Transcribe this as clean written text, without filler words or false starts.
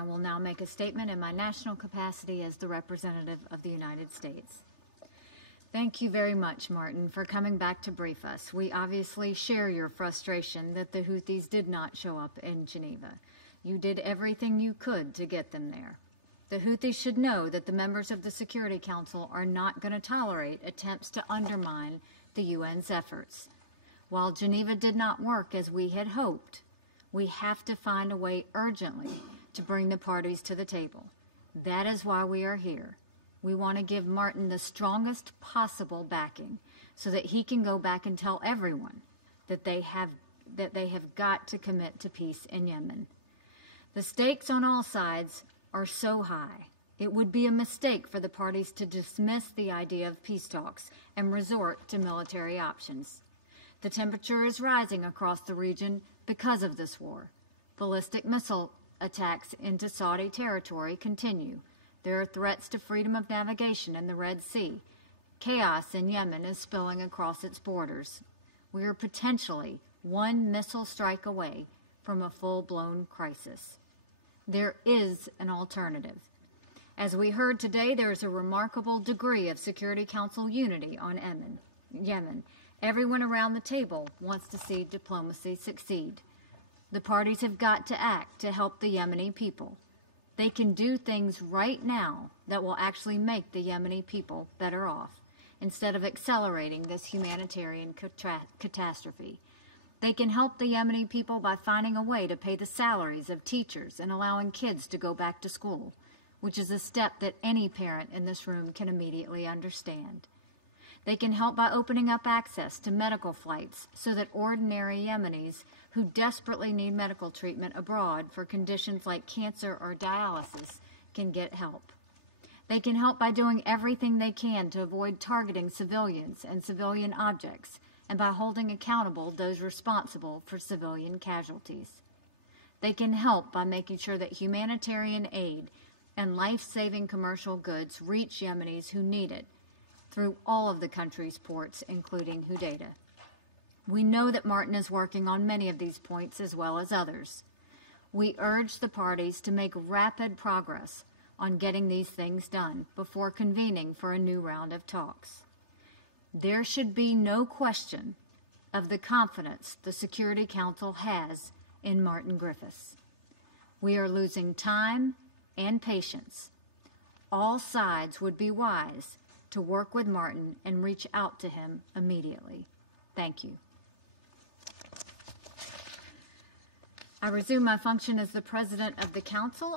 I will now make a statement in my national capacity as the representative of the United States. Thank you very much, Martin, for coming back to brief us. We obviously share your frustration that the Houthis did not show up in Geneva. You did everything you could to get them there. The Houthis should know that the members of the Security Council are not going to tolerate attempts to undermine the UN's efforts. While Geneva did not work as we had hoped, we have to find a way urgently to bring the parties to the table. That is why we are here. We want to give Martin the strongest possible backing so that he can go back and tell everyone that they have got to commit to peace in Yemen. The stakes on all sides are so high. It would be a mistake for the parties to dismiss the idea of peace talks and resort to military options. The temperature is rising across the region because of this war. Ballistic missile attacks into Saudi territory continue. There are threats to freedom of navigation in the Red Sea. Chaos in Yemen is spilling across its borders. We are potentially one missile strike away from a full-blown crisis. There is an alternative. As we heard today, there is a remarkable degree of Security Council unity on Yemen. Everyone around the table wants to see diplomacy succeed. The parties have got to act to help the Yemeni people. They can do things right now that will actually make the Yemeni people better off, instead of accelerating this humanitarian catastrophe. They can help the Yemeni people by finding a way to pay the salaries of teachers and allowing kids to go back to school, which is a step that any parent in this room can immediately understand. They can help by opening up access to medical flights so that ordinary Yemenis who desperately need medical treatment abroad for conditions like cancer or dialysis can get help. They can help by doing everything they can to avoid targeting civilians and civilian objects and by holding accountable those responsible for civilian casualties. They can help by making sure that humanitarian aid and life-saving commercial goods reach Yemenis who need it through all of the country's ports, including Hodeidah. We know that Martin is working on many of these points as well as others. We urge the parties to make rapid progress on getting these things done before convening for a new round of talks. There should be no question of the confidence the Security Council has in Martin Griffiths. We are losing time and patience. All sides would be wise to work with Martin and reach out to him immediately. Thank you. I resume my function as the President of the Council